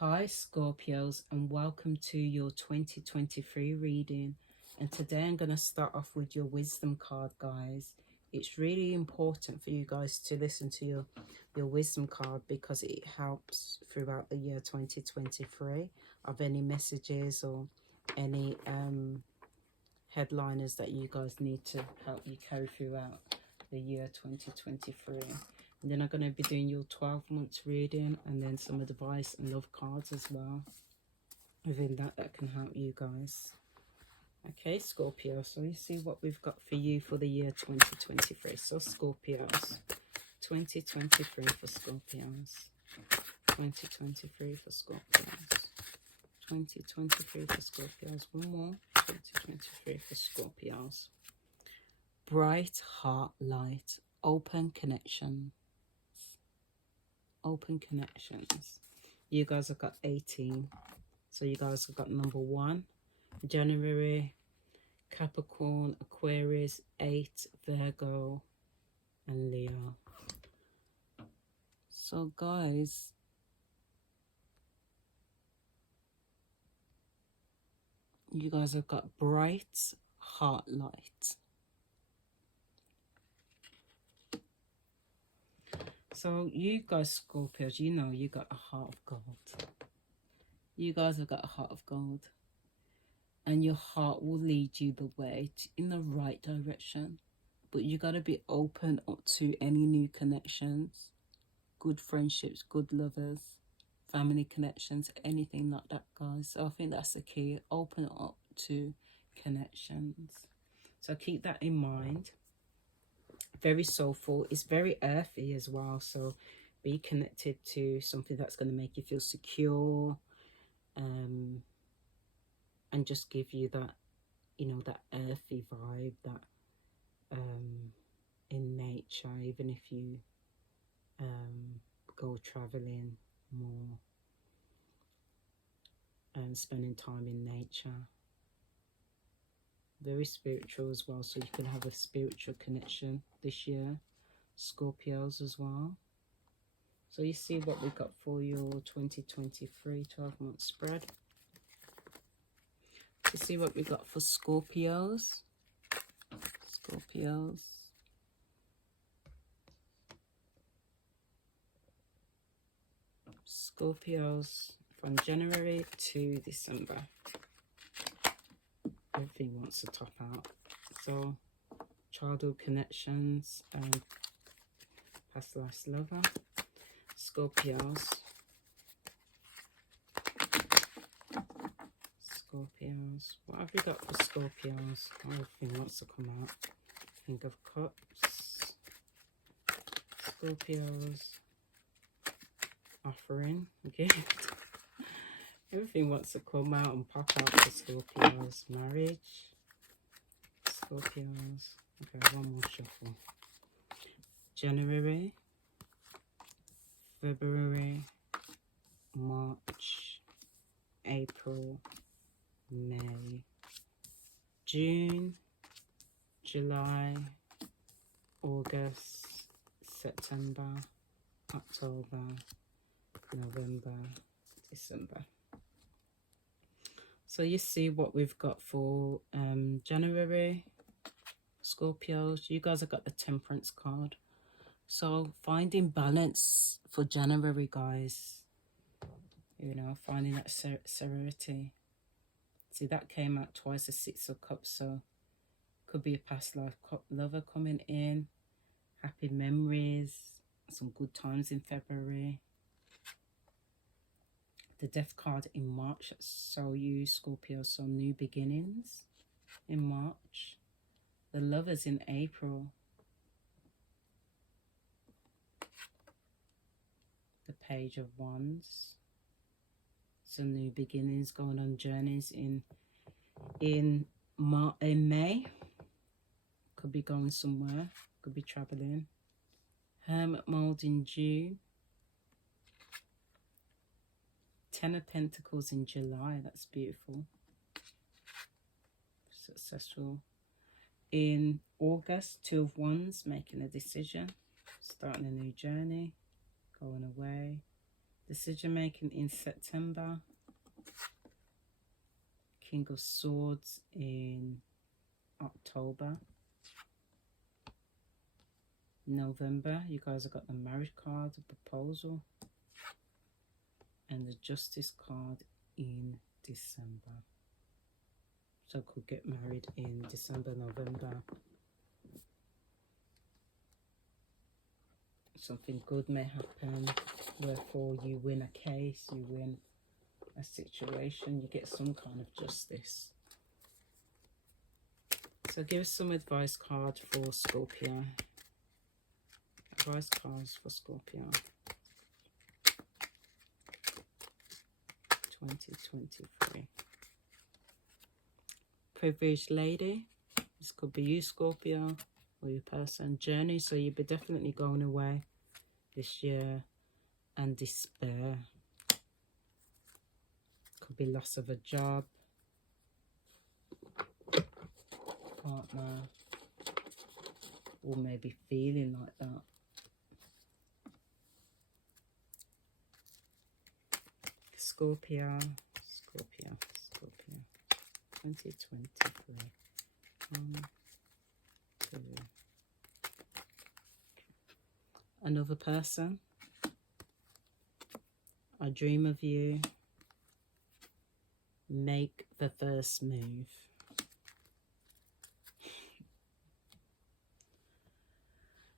Hi Scorpios, and welcome to your 2023 reading. And today I'm going to start off with your wisdom card, guys. It's really important for you guys to listen to your wisdom card because it helps throughout the year 2023 of any messages or any headliners that you guys need to help you carry throughout the year 2023. And then I'm going to be doing your 12 months reading and then some advice and love cards as well within that can help you guys. Okay, Scorpio, so you see what we've got for you for the year 2023. So Scorpios, 2023 for Scorpios, 2023 for Scorpios, 2023 for Scorpios, one more, 2023 for Scorpios. Bright heart light, open connection. Open connections. You guys have got 18. So you guys have got number 1, January, Capricorn, Aquarius, 8, Virgo, and Leo. So guys, you guys have got bright heart light. So you guys, Scorpios, you know you got a heart of gold. You guys have got a heart of gold. And your heart will lead you the way in the right direction. But you got to be open up to any new connections, good friendships, good lovers, family connections, anything like that, guys. So I think that's the key. Open up to connections. So keep that in mind. Very soulful. It's very earthy as well, so be connected to something that's going to make you feel secure, and just give you that, you know, that earthy vibe, that in nature, even if you go traveling more and spending time in nature. Very spiritual as well, so you can have a spiritual connection this year, Scorpios, as well. So you see what we got for your 2023 12-month spread. You see what we got for Scorpios. Scorpios. Scorpios from January to December. Everything wants to top out. So childhood connections and past life lover. Scorpios. Scorpios. What have we got for Scorpios? Everything wants to come out. King of Cups. Scorpios. Offering. Gift. Everything wants to come out and pop out for Scorpios. Marriage. Scorpios. Okay, one more shuffle. January. February. March. April. May. June. July. August. September. October. November. December. So you see what we've got for January, Scorpios. You guys have got the Temperance card. So finding balance for January, guys. You know, finding that serenity. See, that came out twice, the 6 of Cups. So could be a past life lover coming in. Happy memories. Some good times in February. The Death card in March. So you, Scorpio, some new beginnings in March. The Lovers in April. The Page of Wands. Some new beginnings, going on journeys in May. Could be going somewhere. Could be traveling. Hermit mode in June. 10 of Pentacles in July. That's beautiful. Successful. In August, 2 of Wands, making a decision. Starting a new journey. Going away. Decision making in September. King of Swords in October. November, you guys have got the marriage card, the proposal, and the justice card in December. So could get married in December, November. Something good may happen, wherefore you win a case, you win a situation, you get some kind of justice. So give us some advice card for Scorpio. Advice cards for Scorpio 2023. Privileged lady. This could be you, Scorpio, or your person. Journey. So you'll be definitely going away this year. And despair. Could be loss of a job, partner, or maybe feeling like that. Scorpio, 2023. 1, 2. Another person. I dream of you. Make the first move.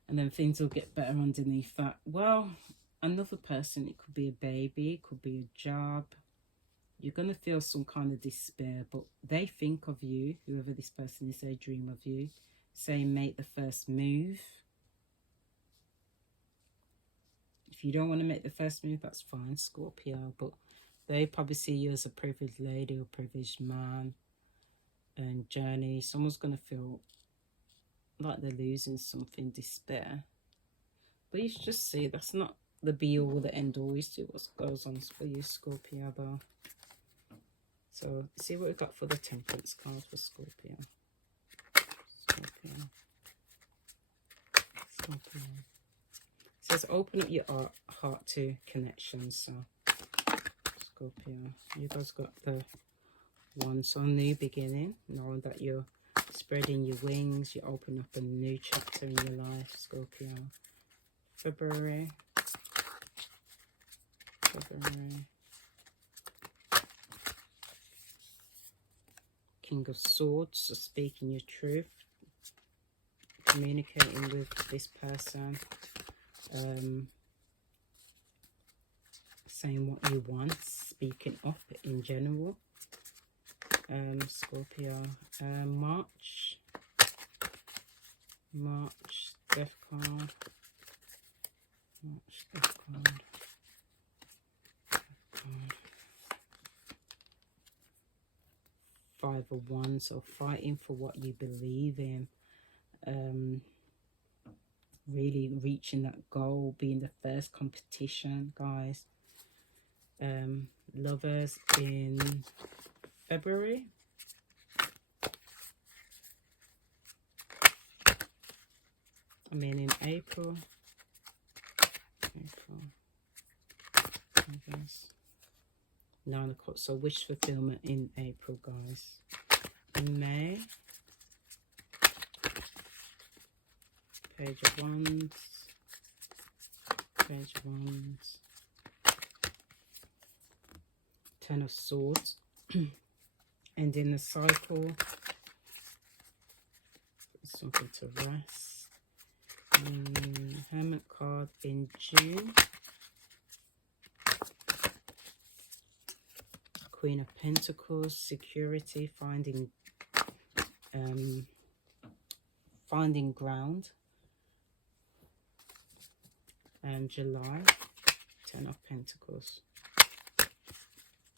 And then things will get better underneath that. Well, another person, it could be a baby, it could be a job. You're going to feel some kind of despair, but they think of you, whoever this person is, they dream of you, saying make the first move. If you don't want to make the first move, that's fine, Scorpio, but they probably see you as a privileged lady or privileged man. And journey, someone's going to feel like they're losing something, despair. But you should just see, that's not the be-all, the end-all. You see what goes on for you, Scorpio, though. So, see what we've got for the Temperance card for Scorpio. Scorpio. It says, open up your heart to connections. So, Scorpio, you guys got the one. So, new beginning. Knowing that you're spreading your wings. You open up a new chapter in your life, Scorpio. February. King of Swords, so speaking your truth, communicating with this person, saying what you want, speaking up in general. Scorpio, March, Death card, Death card. Five of Wands, so fighting for what you believe in, really reaching that goal, being the first competition, guys. Lovers in February. I mean in April. I guess. 9 o'clock, so wish fulfillment in April, guys. In May, Page of Wands, Page of Wands, Ten of Swords, ending the cycle, something to rest. Hermit card in June. Queen of Pentacles, security, finding ground. And July, 10 of Pentacles.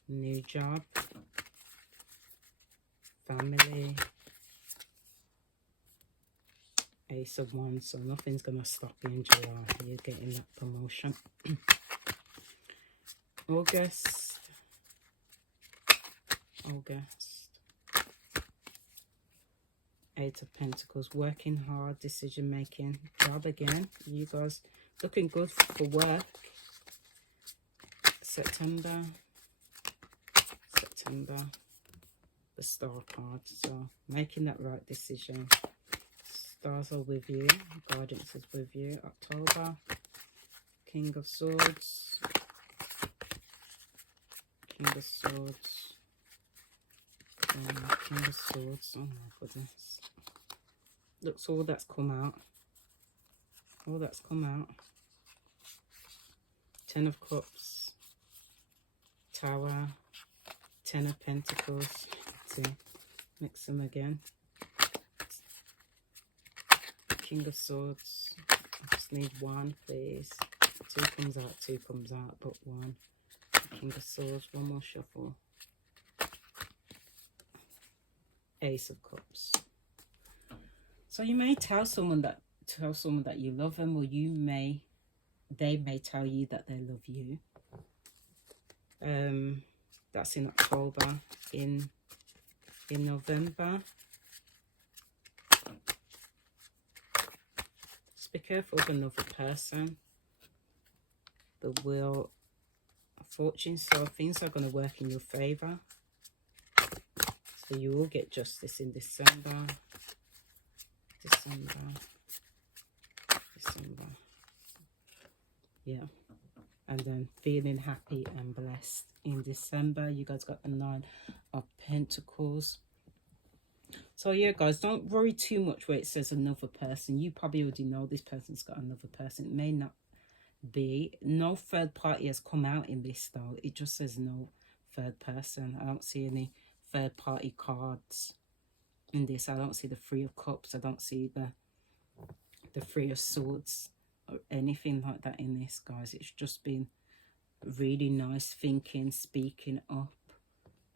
New job, family, Ace of Wands, so nothing's going to stop you in July. You're getting that promotion. August, Eight of Pentacles, working hard, decision making, job again. You guys looking good for work. September, the Star card. So making that right decision. Stars are with you, guidance is with you. October, King of Swords, King of Swords, King of Swords. Oh my goodness. Looks all that's come out. All that's come out. Ten of Cups, Tower, Ten of Pentacles. Let's see, mix them again. King of Swords. I just need one, please. Two comes out, but one. King of Swords, one more shuffle. Ace of Cups. So you may tell someone that you love them, or they may tell you that they love you. That's in October. In November, just be careful of another person. The Wheel of Fortune. So things are going to work in your favor. So you will get justice in December. Yeah. And then feeling happy and blessed in December. You guys got the Nine of Pentacles. So yeah, guys, don't worry too much where it says another person. You probably already know this person's got another person. It may not be. No third party has come out in this though. It just says no third person. I don't see any third party cards in this. I don't see the Three of Cups. I don't see the Three of Swords or anything like that in this, guys. It's just been really nice thinking, speaking up,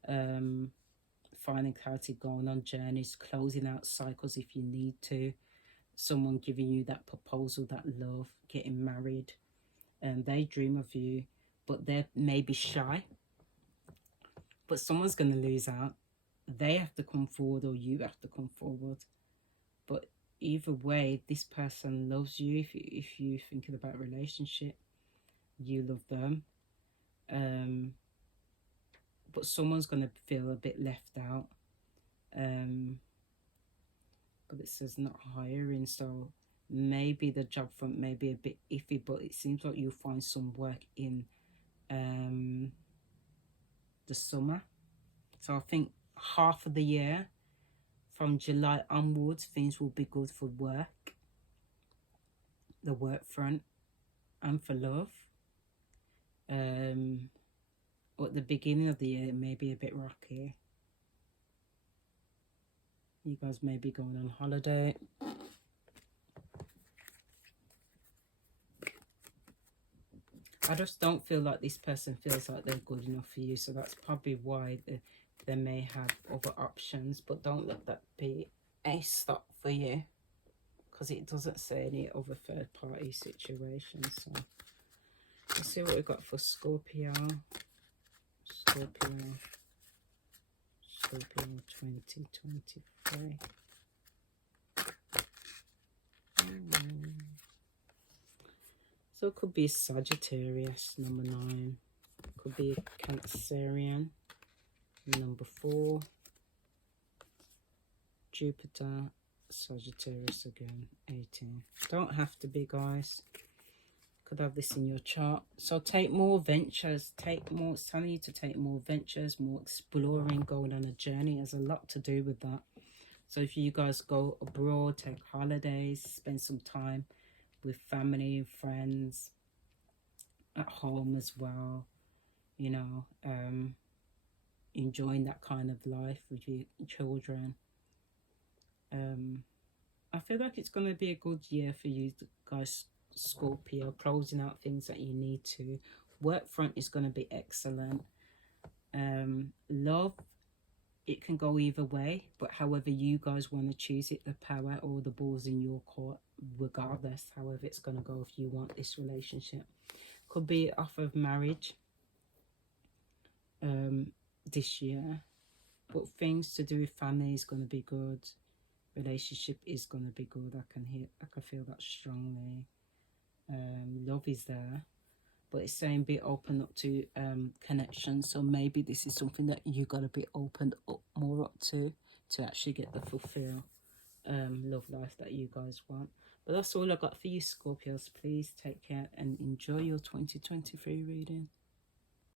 finding clarity, going on journeys, closing out cycles if you need to, someone giving you that proposal, that love, getting married, and they dream of you, but they're maybe shy, but someone's going to lose out. They have to come forward, or you have to come forward. But either way, this person loves you. If you're thinking about a relationship, you love them. But someone's going to feel a bit left out. But it says not hiring, so maybe the job front may be a bit iffy, but it seems like you'll find some work in the summer. So I think half of the year, from July onwards, things will be good for work, the work front, and for love. But at the beginning of the year, it may be a bit rocky. You guys may be going on holiday. I just don't feel like this person feels like they're good enough for you. So that's probably why they may have other options. But don't let that be a stop for you, because it doesn't say any other third party situations. So let's see what we've got for Scorpio. Scorpio 2023. So it could be Sagittarius, number 9. Could be Cancerian, number 4. Jupiter, Sagittarius again, 18. Don't have to be, guys. Could have this in your chart. So take more ventures. It's telling you to take more ventures, more exploring, going on a journey. Has a lot to do with that. So if you guys go abroad, take holidays, spend some time with family and friends, at home as well, you know, enjoying that kind of life with your children. I feel like it's going to be a good year for you guys, Scorpio, closing out things that you need to. Work front is going to be excellent. Love, it can go either way, but however you guys want to choose it, the power or the ball's in your court, regardless, however it's going to go if you want this relationship. Could be off of marriage this year, but things to do with family is going to be good. Relationship is going to be good. I can feel that strongly. Love is there. but it's saying be open up to connection. So maybe this is something that you got to be opened up more up to actually get the fulfill love life that you guys want. But that's all I got for you, Scorpios. Please take care and enjoy your 2023 reading.